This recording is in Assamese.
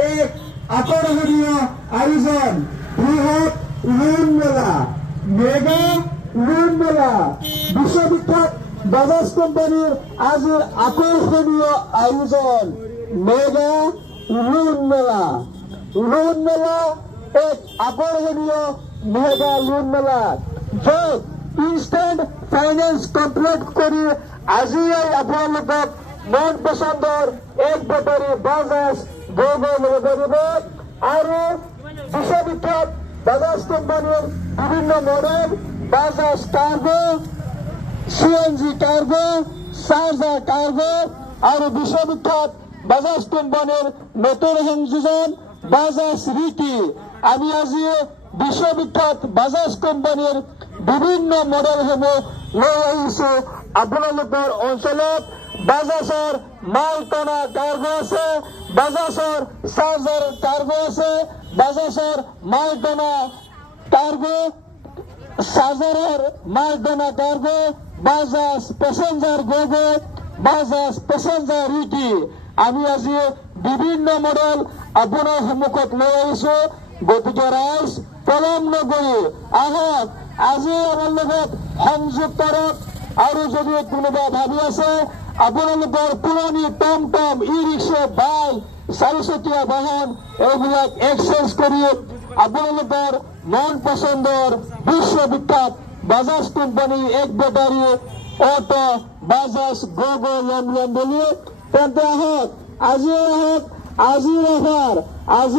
এক আকর্ষণীয় আয়োজন বৃহৎ উন্নয়ন মেলা মেগা উন্নয়ন মেলা বিশ্ববিখ্যাত বাজাজ কোম্পানির আজের আকর্ষণীয় আয়োজন মেগা উন্নয়ন মেলা এক আকর্ষণীয় মেগা লোন মেলা য'ত ইনষ্টেণ্ট ফাইনেন্স কমপ্লিট কৰি আজি আপোনালোকক মন পচন্দৰ এক বেটাৰী বাজাজ গগৈ ল'ব পাৰিব আৰু বিশ্ববিখ্যাত বাজাজ কোম্পানীৰ বিভিন্ন model Bajaj cargo CNG cargo charger cargo আর বিশ্ববিখ্যাত বাজাজ কোম্পানির নতুন সংযোজন বাজাজ রিটি আমি আজি বিশ্ববিখ্যাত বাজাজ কোম্পানির বিভিন্ন মডেলসমূহ লৈ আহিছো আপোনালোকৰ অঞ্চলত বাজাজৰ মাল টনা কাৰ্গো আছে বাজাজৰ চাৰ্জাৰ কাৰ্গো আছে বাজাজৰ মাল টনা কাৰ্গো চাৰ্জাৰৰ মাল টনা কাৰ্গো বাজাজ প্যাসেঞ্জাৰ গগো বাজাজ প্যাসেঞ্জাৰ ৰিটি আমি আজি বিভিন্ন মডেল আপোনাৰ সন্মুখত লৈ আহিছো গতিকে ৰাইজ পলম নকৰি আহক আজি আমাৰ লগত সংযোগ কৰক আৰু যদি কোনোবা ভাবি আছে আপোনালোকৰ পুৰণি টমটম ই ৰিক্সা বাইক চাৰিচকীয়া বাহন এইবিলাক এক্সচেঞ্জ কৰি আপোনালোকৰ মন পচন্দৰ বিশ্ববিখ্যাত বাজাজ কোম্পানি এক বেটাৰি অটো বাজাজ গগো লম বুলি তেন্তে আহক আজি অফাৰ আজি